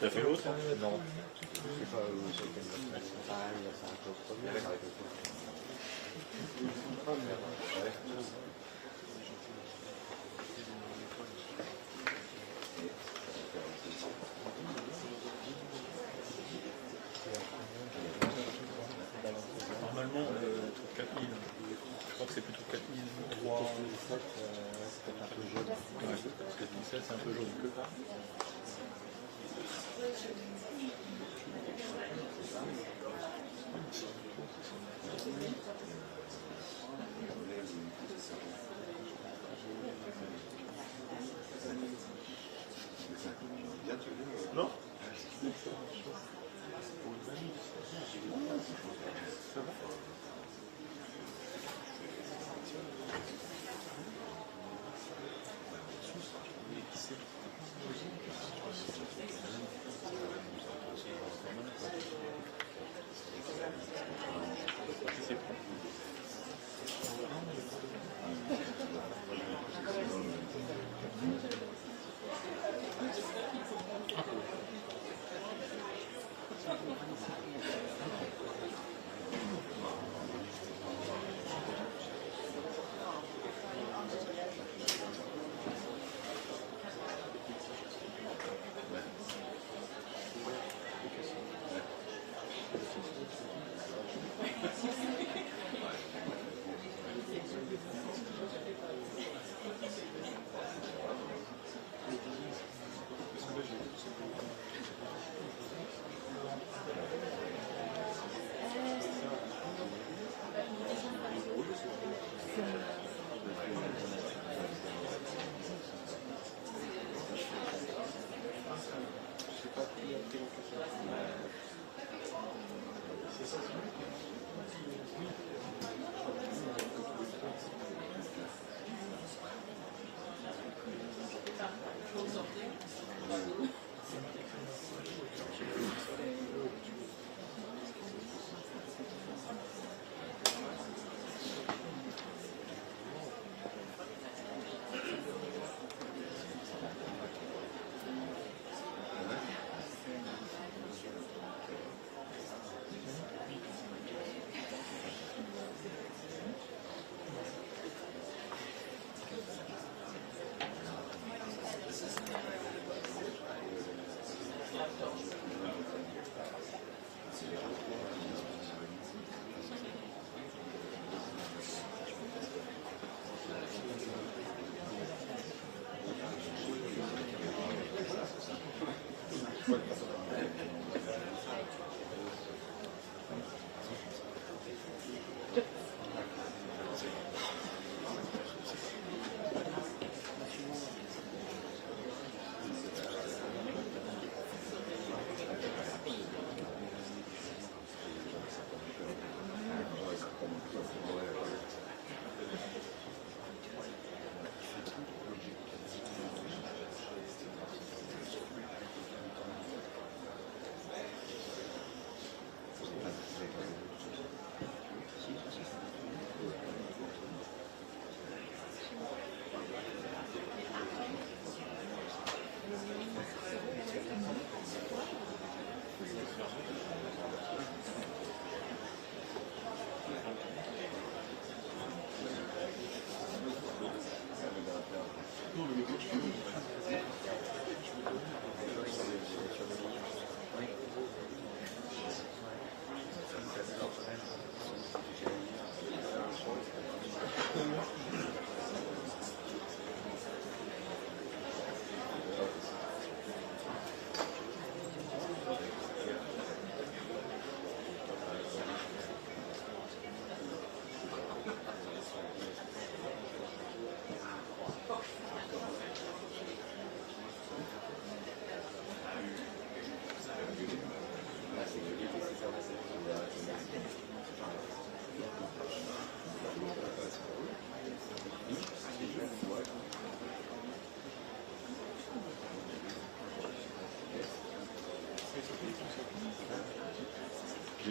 T'as fait l'autre? Non. Normalement, on trouve 4000. Je crois que c'est plutôt 4003. 4007, c'est un peu jaune. Ouais, 4007, c'est un peu jaune. Non?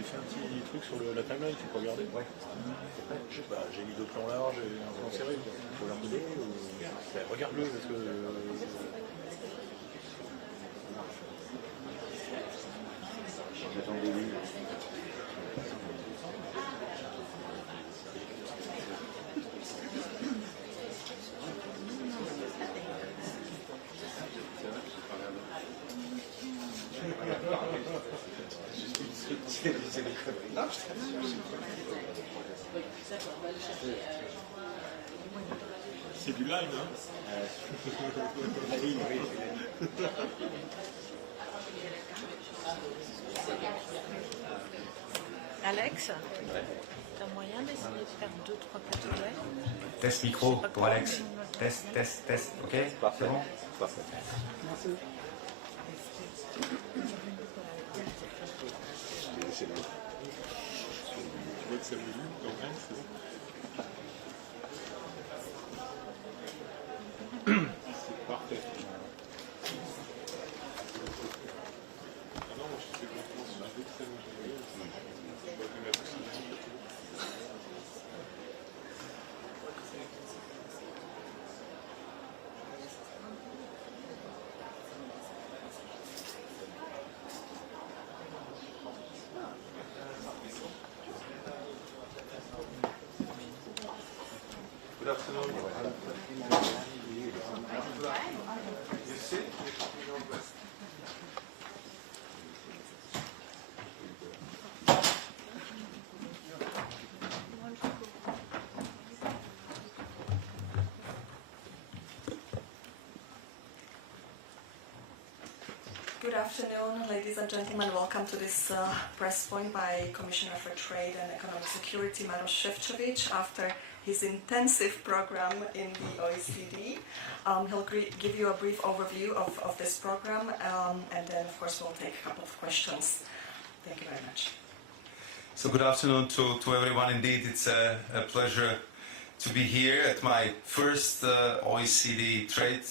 j'ai fait un petit truc sur la timeline, tu peux regarder. Ouais. J'ai mis 2 plans larges et un plan serré. Il faut regarder ou... regarde-le parce que... J'attends des lignes. C'est des conneries. Non, c'est du line, hein. La ligne, oui. Alex, t'as moyen d'essayer de faire 2-3 catégories? Test micro pour Alex. Test. Ok? Parfait. C'est bon? Parfait. Merci. C'est bon. Tu vois que ça évolue quand même, c'est bon. C'est parfait. Ah non, moi je sais exactement sur un Excel, moi j'avais vu ma possibilité. Good afternoon. Good afternoon, ladies and gentlemen. Welcome to this press point by Commissioner for Trade and Economic Security, Maroš Šefčovič, after his intensive program in the OECD. He'll give you a brief overview of this program, and then, of course, we'll take a couple of questions. Thank you very much. So good afternoon to everyone. Indeed, it's a pleasure to be here at my first OECD trade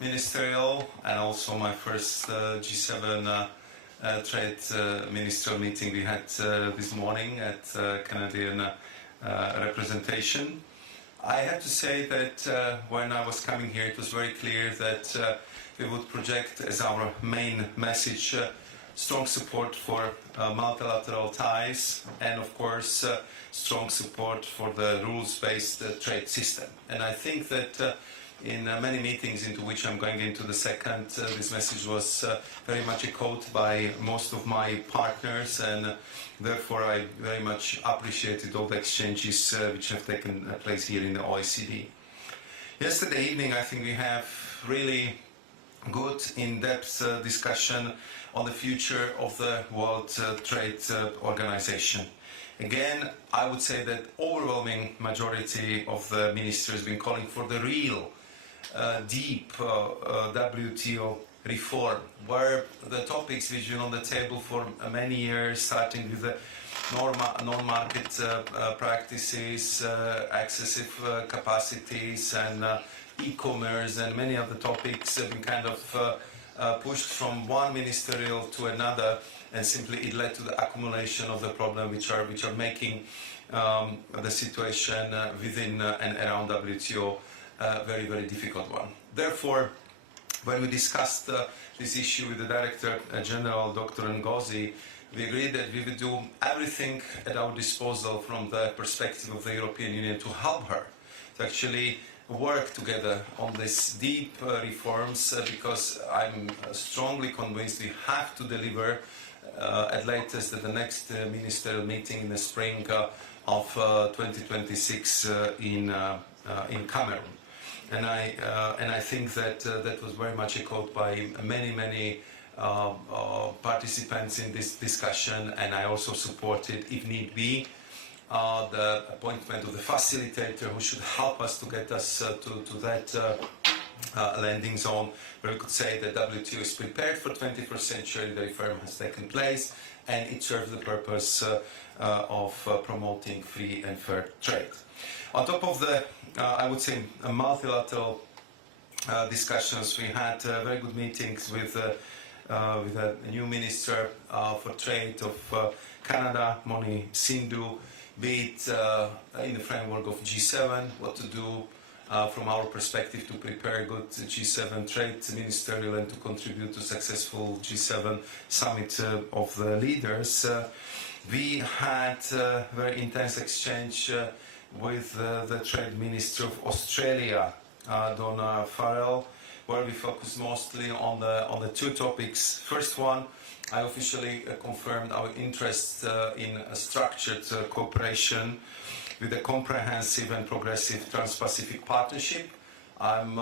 ministerial and also my first G7 trade ministerial meeting we had this morning at Canadian representation. I have to say that when I was coming here, it was very clear that we would project as our main message strong support for multilateral ties and, of course, strong support for the rules-based trade system. And I think that in many meetings into which I'm going into the second, this message was very much echoed by most of my partners, and therefore I very much appreciated all the exchanges which have taken place here in the OECD. Yesterday evening, I think we have really good, in-depth discussion on the future of the World Trade Organization. Again, I would say that overwhelming majority of the ministers have been calling for the real deep WTO reform, where the topics which have been on the table for many years, starting with the non-market practices, excessive capacities, and e-commerce, and many other topics have been kind of pushed from one ministerial to another, and simply it led to the accumulation of the problems which are making the situation within and around WTO very, very difficult one. Therefore, when we discussed this issue with the Director General, Dr. Ngozi, we agreed that we would do everything at our disposal from the perspective of the European Union to help her to actually work together on these deep reforms, because I'm strongly convinced we have to deliver at latest at the next ministerial meeting in the spring of 2026 in Cameroon. And I think that that was very much echoed by many participants in this discussion, and I also supported, if need be, the appointment of the facilitator who should help us to get us to that landing zone where we could say that WTO is prepared for 21st century, the reform has taken place, and it serves the purpose of promoting free and fair trade. On top of the I would say multilateral discussions, we had very good meetings with a new minister for trade of Canada, Moni Sindhu, be it in the framework of G7, what to do from our perspective to prepare a good G7 trade ministerial and to contribute to successful G7 summit of the leaders. We had a very intense exchange with the Trade Minister of Australia, Donna Farrell, where we focused mostly on the two topics. First one, I officially confirmed our interest in a structured cooperation with a comprehensive and progressive Trans-Pacific partnership. I'm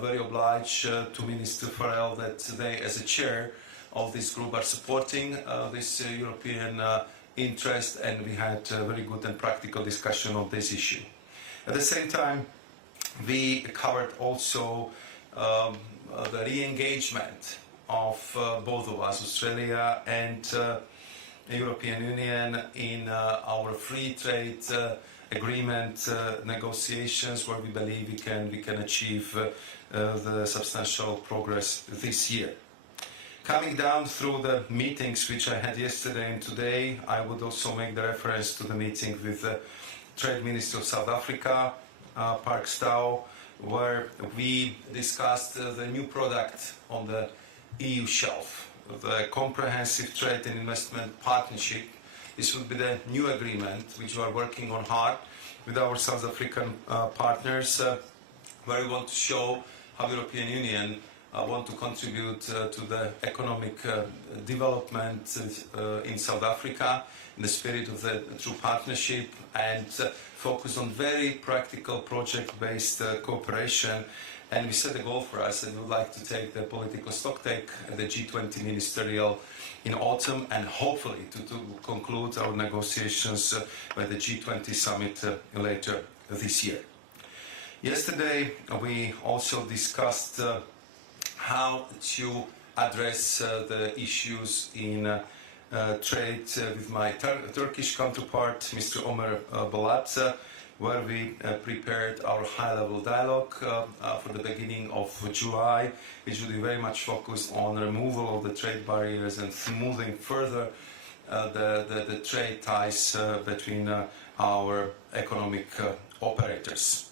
very obliged to Minister Farrell that they, as a chair of this group, are supporting this European interest, and we had a very good and practical discussion on this issue. At the same time, we covered also the re-engagement of both of us, Australia and the European Union, in our free trade agreement negotiations, where we believe we can achieve the substantial progress this year. Coming down through the meetings which I had yesterday and today, I would also make the reference to the meeting with the Trade Minister of South Africa, Park Stow, where we discussed the new product on the EU shelf, the Comprehensive Trade and Investment Partnership. This would be the new agreement which we are working on hard with our South African partners, where we want to show how the European Union want to contribute to the economic development in South Africa in the spirit of the true partnership, and focus on very practical project-based cooperation. And we set a goal for us, and we would like to take the political stocktake at the G20 ministerial in autumn, and hopefully to conclude our negotiations by the G20 summit later this year. Yesterday we also discussed how to address the issues in trade with my Turkish counterpart, Mr. Ömer Bolat, where we prepared our high-level dialogue for the beginning of July, which will be very much focused on removal of the trade barriers and smoothing further the trade ties between our economic operators.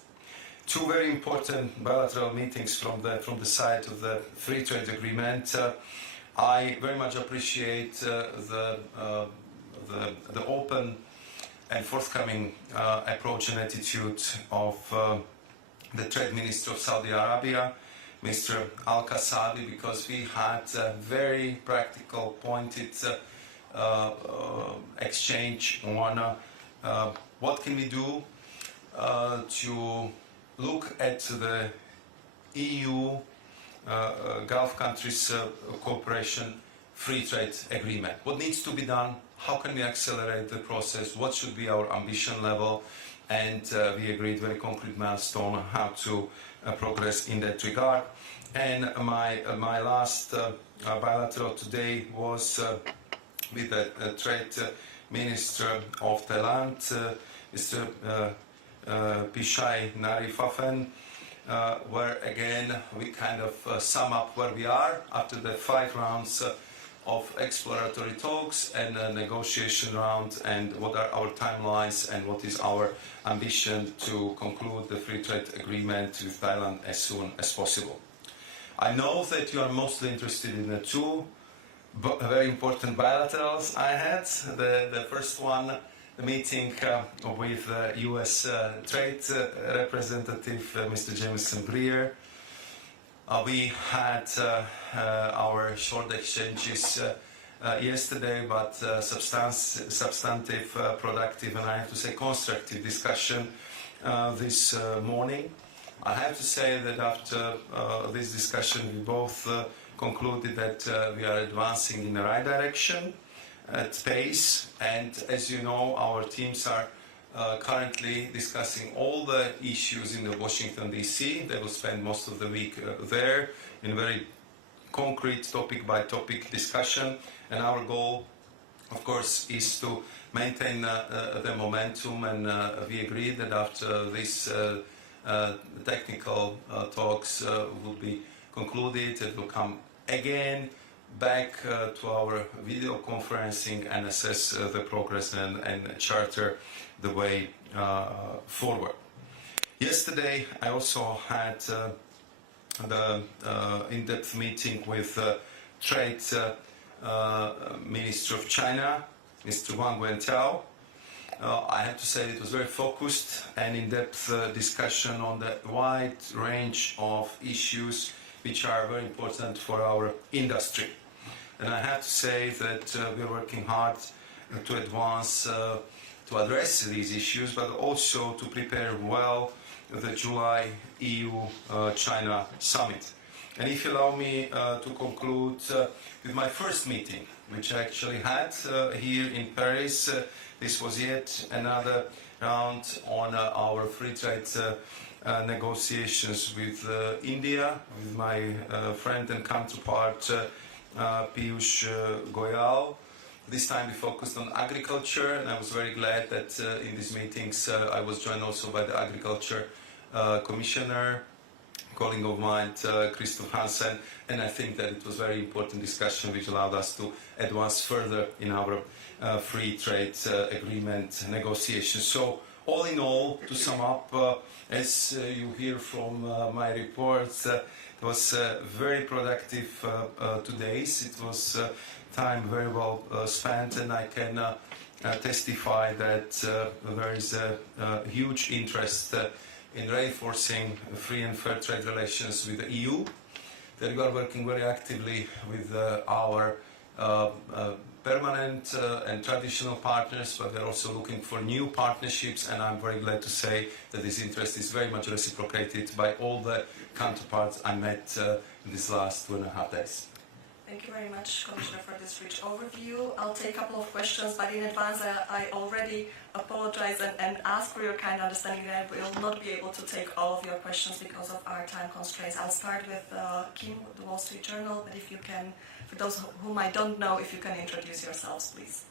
Two very important bilateral meetings from the side of the free trade agreement. I very much appreciate the open and forthcoming approach and attitude of the Trade Minister of Saudi Arabia, Mr. Al-Qasabi, because we had a very practical, pointed exchange on what can we do to look at the EU Gulf countries cooperation free trade agreement. What needs to be done? How can we accelerate the process? What should be our ambition level? And we agreed very concrete milestone on how to progress in that regard. And my last bilateral today was with the Trade Minister of Thailand, Mr. Pichai Narifafen, where again we kind of sum up where we are after the 5 rounds of exploratory talks and a negotiation round, and what are our timelines and what is our ambition to conclude the free trade agreement with Thailand as soon as possible. I know that you are mostly interested in the two very important bilaterals I had. The first one, the meeting with US Trade Representative Mr. Jameson Breer. We had our short exchanges yesterday, but substantive, productive, and I have to say constructive discussion this morning. I have to say that after this discussion we both concluded that we are advancing in the right direction at pace, and as you know, our teams are currently discussing all the issues in the Washington DC. They will spend most of the week there in very concrete topic by topic discussion, and our goal of course is to maintain the momentum, and we agreed that after these technical talks will be concluded, it will come again back to our video conferencing and assess the progress and charter the way forward. Yesterday I also had the in-depth meeting with Trade Minister of China, Mr. Wang Wentao. I have to say it was very focused and in-depth discussion on the wide range of issues which are very important for our industry. And I have to say that we are working hard to advance, to address these issues, but also to prepare well the July EU-China summit. And if you allow me to conclude with my first meeting, which I actually had here in Paris. This was yet another round on our free trade negotiations with India, with my friend and counterpart Piyush Goyal. This time we focused on agriculture, and I was very glad that in these meetings I was joined also by the Agriculture Commissioner, colleague of mine, Christoph Hansen, and I think that it was very important discussion which allowed us to advance further in our free trade agreement negotiations. So, all in all, to sum up, as you hear from my reports, it was very productive 2 days. It was time very well spent, and I can testify that there is a huge interest in reinforcing free and fair trade relations with the EU, that we are working very actively with our permanent and traditional partners, but we are also looking for new partnerships, and I'm very glad to say that this interest is very much reciprocated by all the counterparts I met in these last 2.5 days. Thank you very much, Commissioner, for this rich overview. I'll take a couple of questions, but in advance I already apologize and ask for your kind understanding that I will not be able to take all of your questions because of our time constraints. I'll start with Kim, the Wall Street Journal, but if you can, for those whom I don't know, if you can introduce yourselves, please.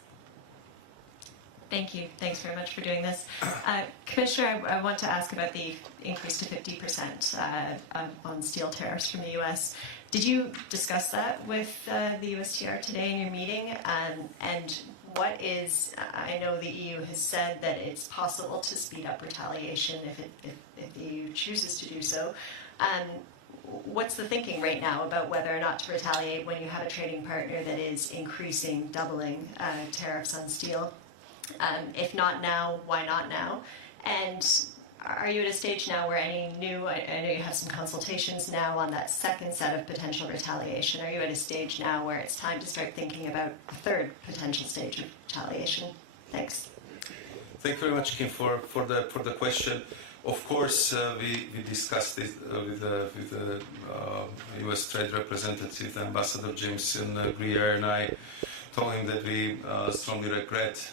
Thank you. Thanks very much for doing this. Commissioner, I want to ask about the increase to 50% on steel tariffs from the U.S. Did you discuss that with the USTR today in your meeting? And what is, I know the EU has said that it's possible to speed up retaliation if the EU chooses to do so. What's the thinking right now about whether or not to retaliate when you have a trading partner that is increasing, doubling tariffs on steel? If not now, why not now? And are you at a stage now where any new, I know you have some consultations now on that second set of potential retaliation. Are you at a stage now where it's time to start thinking about a third potential stage of retaliation? Thanks. Thank you very much, Kim, for the question. Of course, we discussed it with the U.S. Trade Representative, Ambassador Jameson Greer, and I told him that we strongly regret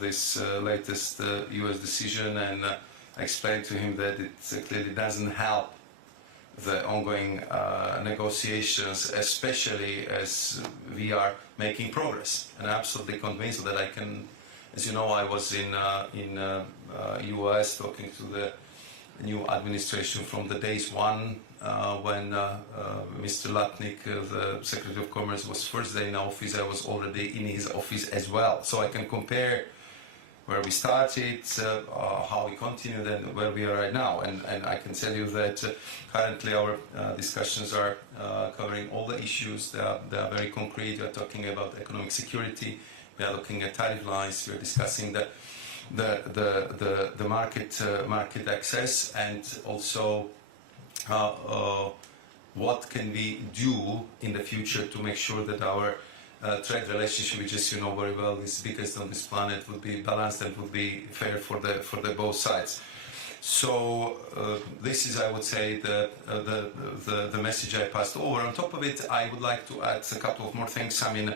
this latest U.S. decision, and I explained to him that it clearly doesn't help the ongoing negotiations, especially as we are making progress. And I'm absolutely convinced that I can, as you know, I was in U.S. talking to the new administration from the days one when Mr. Latnik, the Secretary of Commerce, was first day in office. I was already in his office as well. So I can compare where we started, how we continued, and where we are right now. And I can tell you that currently our discussions are covering all the issues. They are very concrete. We are talking about economic security. We are looking at tariff lines. We are discussing the market access, and also what can we do in the future to make sure that our trade relationship, which, as you know very well, is biggest on this planet, would be balanced and would be fair for the both sides. So this is, I would say, the message I passed over. On top of it, I would like to add a couple of more things. I mean,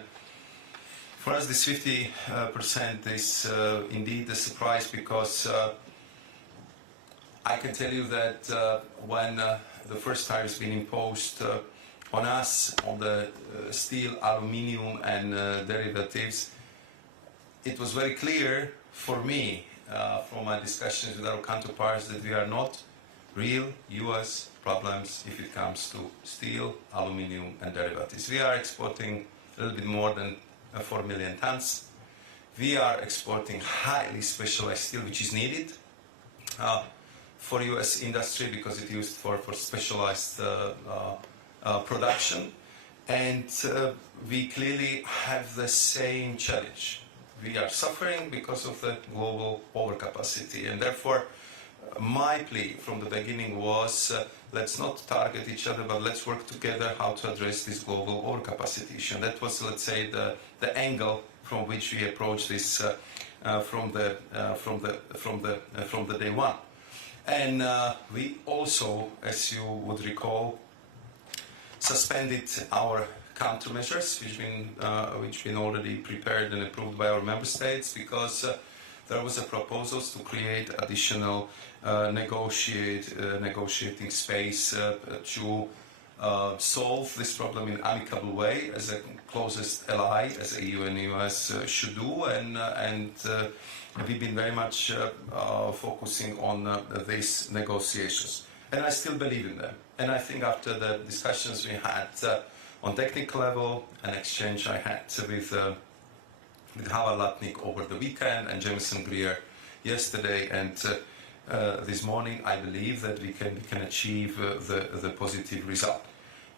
for us, this 50% is indeed a surprise, because I can tell you that when the first tariffs been imposed on us, on the steel, aluminium and derivatives, it was very clear for me from my discussions with our counterparts that we are not real US problems if it comes to steel, aluminium and derivatives. We are exporting a little bit more than 4 million tons. We are exporting highly specialized steel which is needed for US industry because it's used for specialized production. And we clearly have the same challenge. We are suffering because of the global overcapacity, and therefore my plea from the beginning was let's not target each other, but let's work together how to address this global overcapacity issue. And that was, let's say, the angle from which we approached this from the day one. And we also, as you would recall, suspended our countermeasures, which been already prepared and approved by our member states, because there was a proposal to create additional negotiating space to solve this problem in amicable way, as a closest ally, as EU and US should do, and we've been very much focusing on these negotiations. And I still believe in them. And I think after the discussions we had on technical level, an exchange I had with Howard Lutnick over the weekend and Jameson Greer yesterday and this morning, I believe that we can achieve the positive result.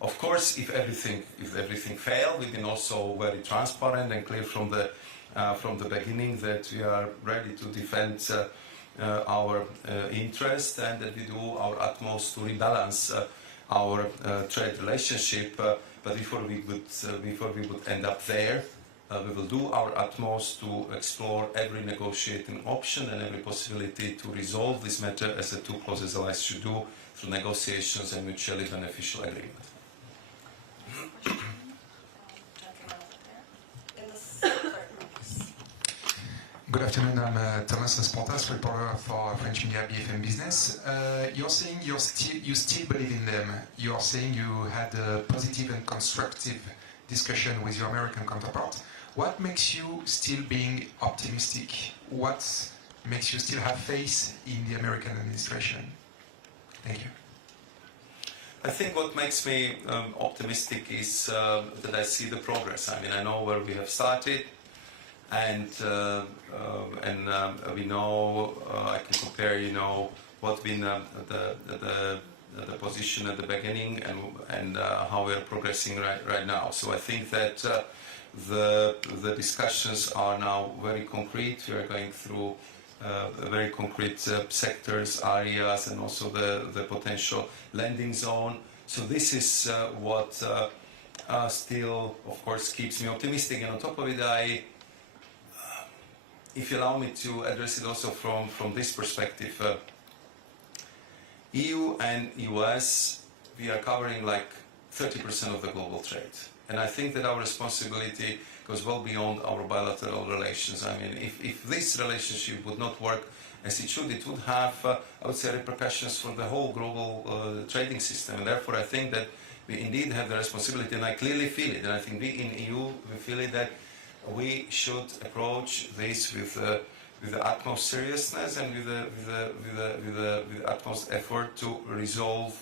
Of course, if everything fails, we've been also very transparent and clear from the beginning that we are ready to defend our interest and that we do our utmost to rebalance our trade relationship. But before we would end up there, we will do our utmost to explore every negotiating option and every possibility to resolve this matter as the two closest allies should do through negotiations and mutually beneficial agreement. Good afternoon, I'm Thomas Espontas, reporter for French media BFM Business. You're saying you still believe in them. You're saying you had a positive and constructive discussion with your American counterpart. What makes you still being optimistic? What makes you still have faith in the American administration? Thank you. I think what makes me optimistic is that I see the progress. I mean, I know where we have started. And we know I can compare, what's been the position at the beginning and how we are progressing right now. So I think that the discussions are now very concrete. We are going through very concrete sectors, areas, and also the potential landing zone. So this is what still, of course, keeps me optimistic. And on top of it, if you allow me to address it also from this perspective, EU and US, we are covering like 30% of the global trade. And I think that our responsibility goes well beyond our bilateral relations. I mean, if this relationship would not work as it should, it would have, I would say, repercussions for the whole global trading system. And therefore, I think that we indeed have the responsibility, and I clearly feel it. And I think we in EU, we feel it that we should approach this with the utmost seriousness and with the utmost effort to resolve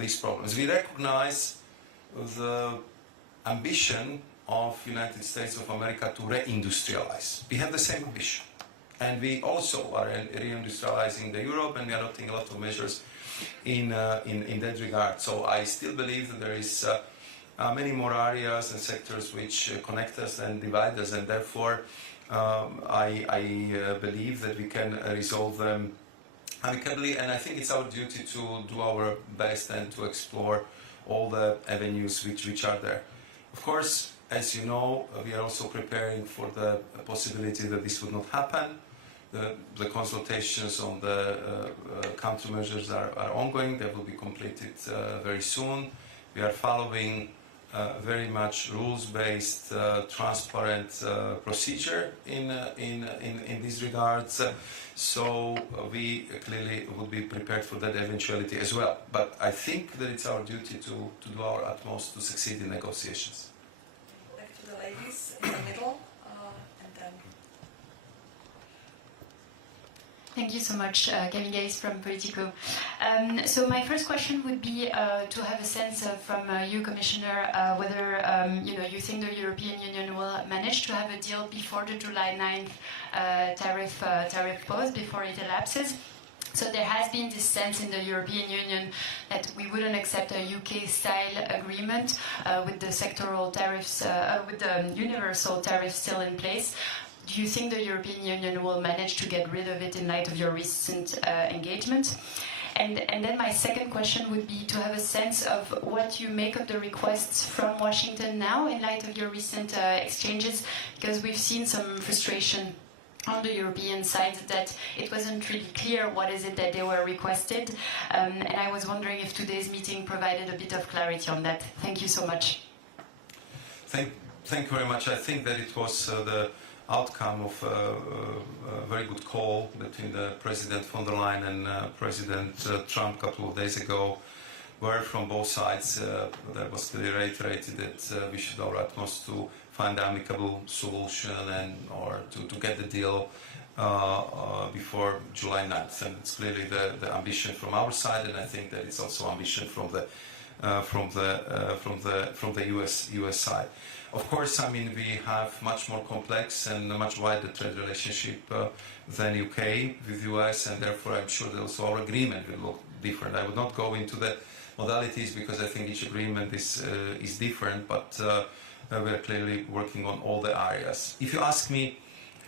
these problems. We recognize the ambition of United States of America to reindustrialize. We have the same ambition. And we also are reindustrializing the Europe, and we are adopting a lot of measures in that regard. So I still believe that there is many more areas and sectors which connect us and divide us, and therefore I believe that we can resolve them amicably, and I think it's our duty to do our best and to explore all the avenues which are there. Of course, as you know, we are also preparing for the possibility that this would not happen. The consultations on the countermeasures are ongoing. They will be completed very soon. We are following very much rules-based, transparent procedure in these regards. So we clearly would be prepared for that eventuality as well. But I think that it's our duty to do our utmost to succeed in negotiations. Back to the ladies in the middle, and then. Thank you so much, Camille Gaze from Politico. So my first question would be to have a sense from you, Commissioner, whether you think the European Union will manage to have a deal before the July 9th tariff pause, before it elapses. So there has been this sense in the European Union that we wouldn't accept a UK-style agreement with the sectoral tariffs, with the universal tariffs still in place. Do you think the European Union will manage to get rid of it in light of your recent engagement? And then my second question would be to have a sense of what you make of the requests from Washington now in light of your recent exchanges, because we've seen some frustration on the European side that it wasn't really clear what is it that they were requested. And I was wondering if today's meeting provided a bit of clarity on that. Thank you so much. Thank you very much. I think that it was the outcome of a very good call between the President von der Leyen and President Trump a couple of days ago, where from both sides that was clearly reiterated that we should do our utmost to find an amicable solution or to get the deal before July 9th. And it's clearly the ambition from our side, and I think that it's also ambition from the US side. Of course, I mean, we have much more complex and a much wider trade relationship than UK with US, and therefore I'm sure that also our agreement will look different. I would not go into the modalities because I think each agreement is different, but we're clearly working on all the areas. If you ask me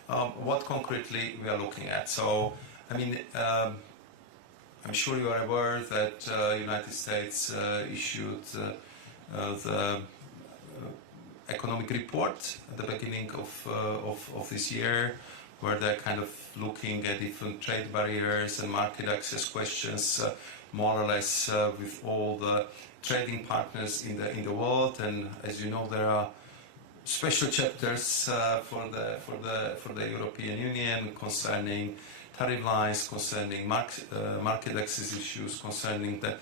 what concretely we are looking at, so I mean, I'm sure you are aware that United States issued the economic report at the beginning of this year, where they're kind of looking at different trade barriers and market access questions, more or less with all the trading partners in the world. And as you know, there are special chapters for the European Union concerning tariff lines, concerning market access issues, concerning the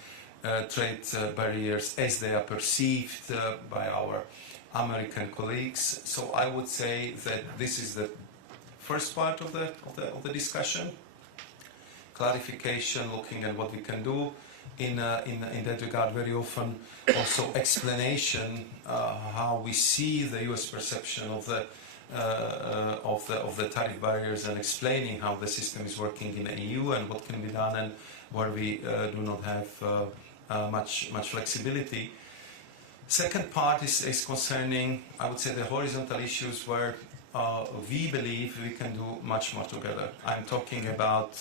trade barriers as they are perceived by our American colleagues. So I would say that this is the first part of the discussion. Clarification, looking at what we can do in that regard. Very often, also explanation how we see the U.S. perception of the tariff barriers, and explaining how the system is working in the EU and what can be done, and where we do not have much flexibility. Second part is concerning, I would say, the horizontal issues where we believe we can do much more together. I'm talking about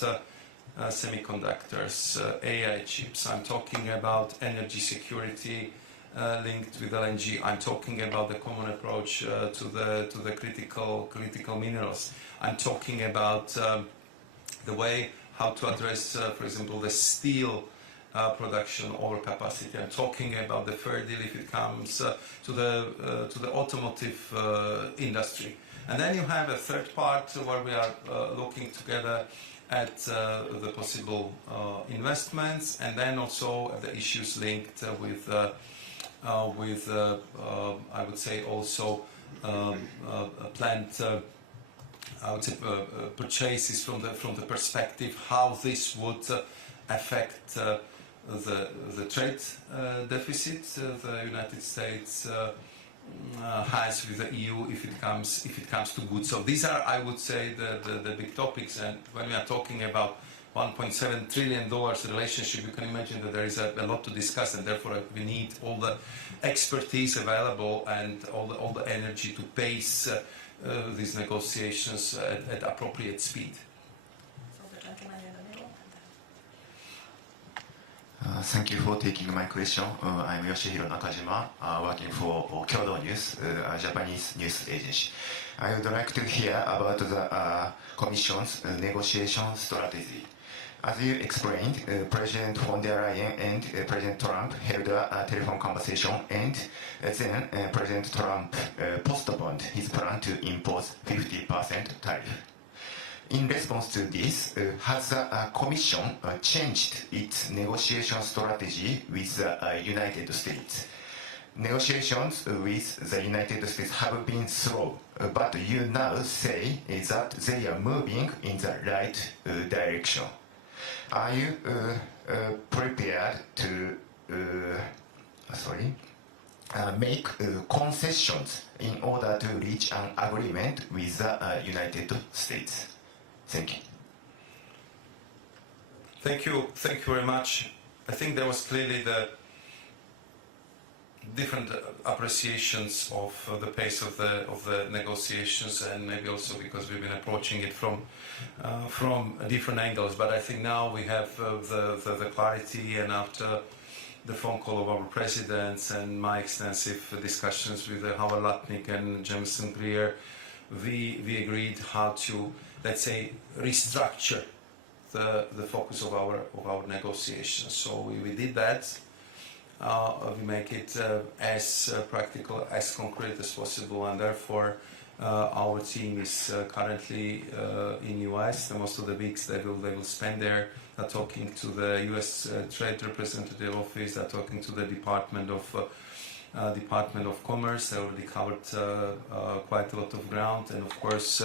semiconductors, AI chips. I'm talking about energy security linked with LNG. I'm talking about the common approach to the critical minerals. I'm talking about the way how to address, for example, the steel production overcapacity. I'm talking about the fair deal if it comes to the automotive industry. And then you have a third part where we are looking together at the possible investments, and then also at the issues linked with I would say also planned purchases from the perspective how this would affect the trade deficit the United States has with the EU if it comes to goods. So these are, I would say, the big topics. And when we are talking about $1.7 trillion relationship, you can imagine that there is a lot to discuss, and therefore we need all the expertise available and all the energy to pace these negotiations at appropriate speed. Thank you for taking my question. I'm Yoshihiro Nakajima, working for Kyodo News, a Japanese news agency. I would like to hear about the Commission's negotiation strategy. As you explained, President von der Leyen and President Trump held a telephone conversation, and then President Trump postponed his plan to impose 50% tariff. In response to this, has the Commission changed its negotiation strategy with the United States? negotiations with the United States have been slow, but you now say that they are moving in the right direction. Are you prepared to make concessions in order to reach an agreement with the United States? Thank you. Thank you very much. I think there was clearly the different appreciations of the pace of the negotiations, and maybe also because we've been approaching it from different angles. But I think now we have the clarity, and after the phone call of our presidents and my extensive discussions with Howard Lutnick and Jameson Greer, we agreed how to, let's say, restructure the focus of our negotiations. So we did that. We make it as practical, as concrete as possible, and therefore our team is currently in US. And most of the weeks they will spend there. They're talking to the US Trade Representative Office. They're talking to the Department of Commerce. They already covered quite a lot of ground, and of course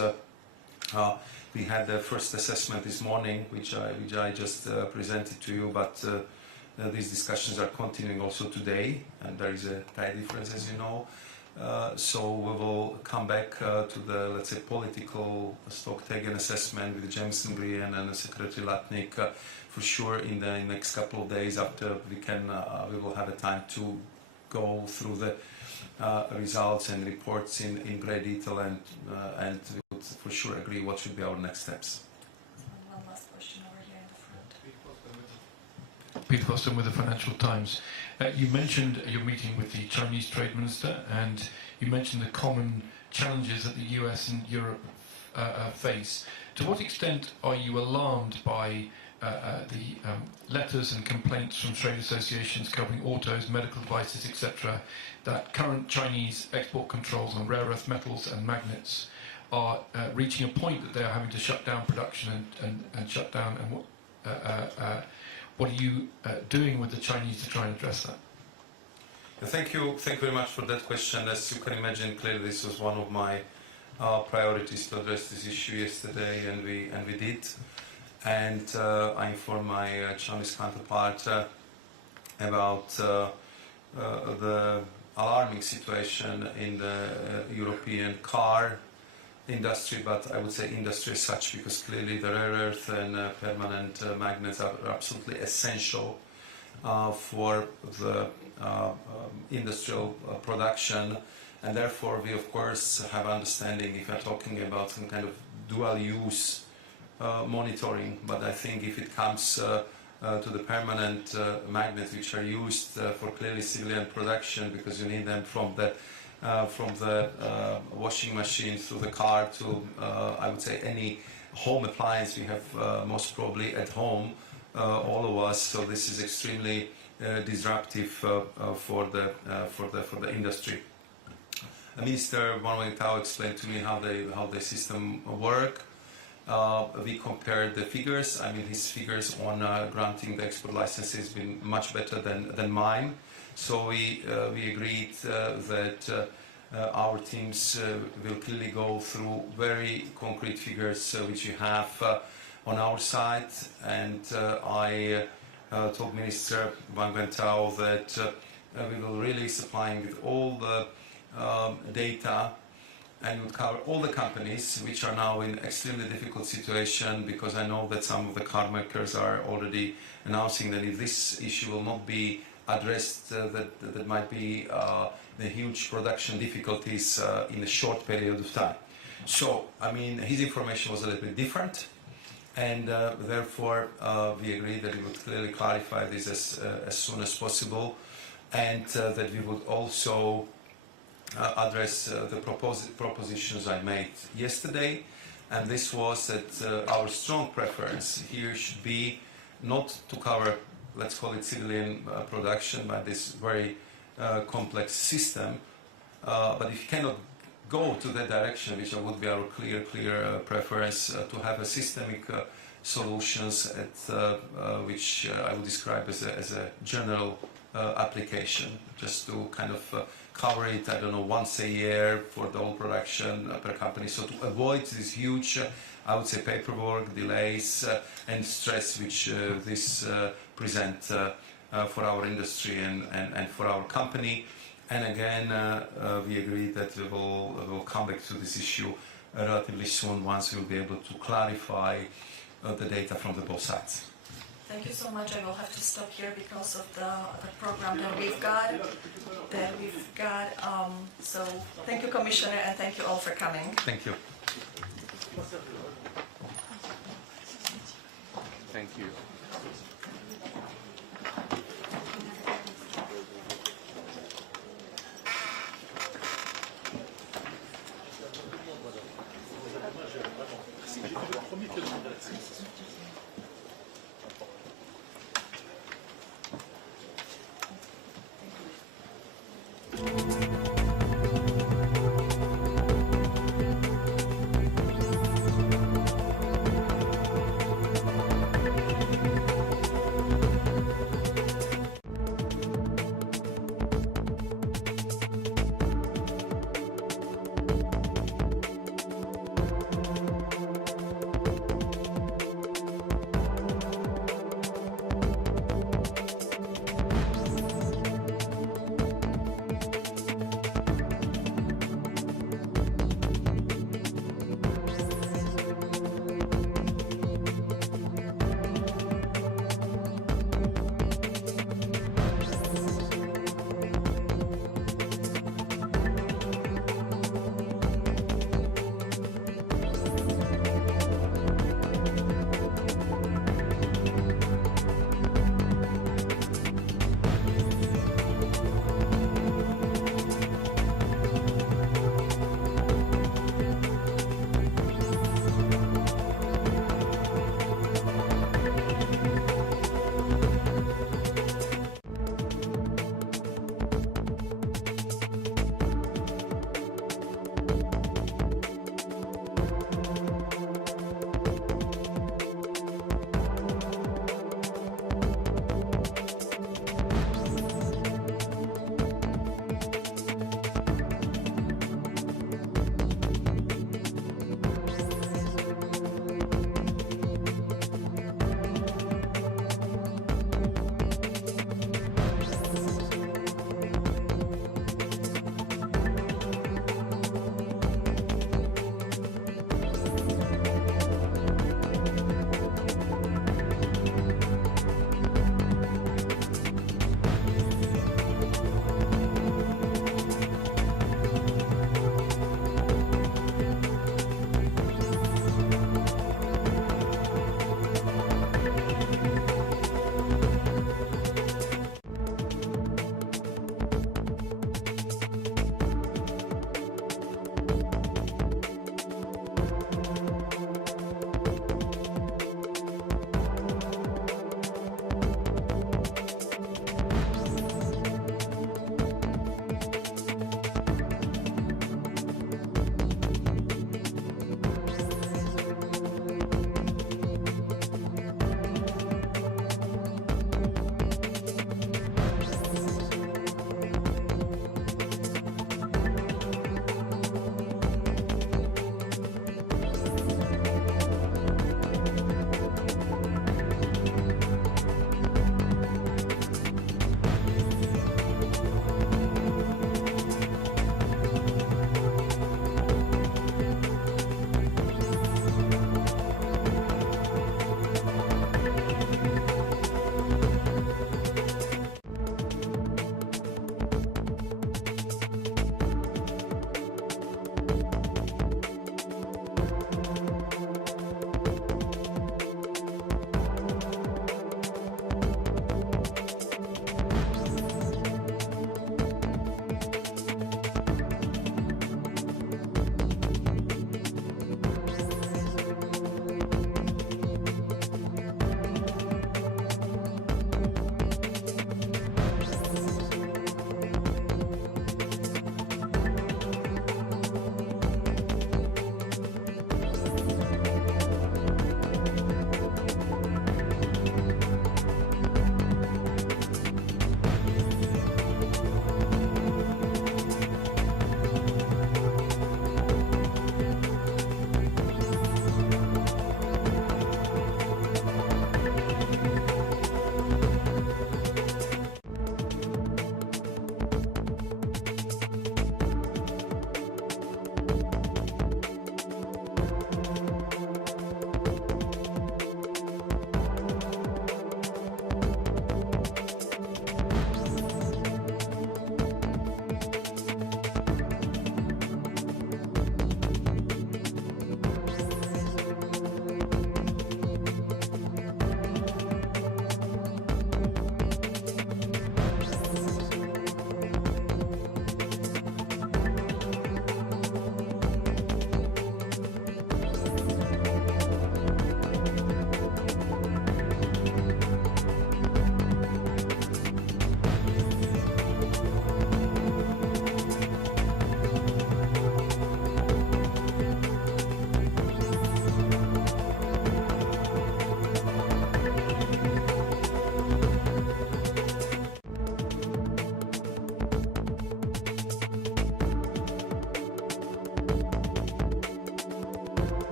we had the first assessment this morning, which I just presented to you, but these discussions are continuing also today, and there is a time difference, as you know. So we will come back to the, let's say, political stock-taken assessment with Jameson Greer and Secretary Lutnick for sure in the next couple of days. After we will have a time to go through the results and reports in great detail, and we would for sure agree what should be our next steps. One last question over here in the front. Peter Boston with the Financial Times. You mentioned your meeting with the Chinese Trade Minister, and you mentioned the common challenges that the US and Europe face. To what extent are you alarmed by the letters and complaints from trade associations covering autos, medical devices, etc., that current Chinese export controls on rare earth metals and magnets are reaching a point that they are having to shut down production and shut down, and what are you doing with the Chinese to try and address that? Thank you very much for that question. As you can imagine, clearly this was one of my priorities to address this issue yesterday, and we did. And I informed my Chinese counterpart about the alarming situation in the European car industry, but I would say industry as such, because clearly the rare earth and permanent magnets are absolutely essential for the industrial production, and therefore we of course have understanding if we're talking about some kind of dual use monitoring. But I think if it comes to the permanent magnets, which are used for clearly civilian production, because you need them from the washing machine through the car to I would say any home appliance we have most probably at home, all of us. So this is extremely disruptive for the industry. Minister Wang Wentao explained to me how the system work. We compared the figures. I mean, his figures on granting the export licenses have been much better than mine. So we agreed that our teams will clearly go through very concrete figures which we have on our side, and I told Minister Wang Wentao that we will really supply him with all the data, and would cover all the companies which are now in extremely difficult situation, because I know that some of the car makers are already announcing that if this issue will not be addressed, that might be the huge production difficulties in a short period of time. So, I mean, his information was a little bit different, and therefore we agreed that we would clearly clarify this as soon as possible, and that we would also address the propositions I made yesterday, and this was that our strong preference here should be not to cover, let's call it civilian production by this very complex system, but if you cannot go to that direction, which would be our clear preference, to have a systemic solutions at which I would describe as a general application, just to kind of cover it, I don't know, once a year for the whole production per company. So to avoid this huge, I would say, paperwork, delays, and stress which this present for our industry and for our company. And again, we agree that we will come back to this issue relatively soon once we'll be able to clarify the data from the both sides. Thank you so much. I will have to stop here because of the program that we've got. So thank you, Commissioner, and thank you all for coming. Thank you. Thank you. Premier que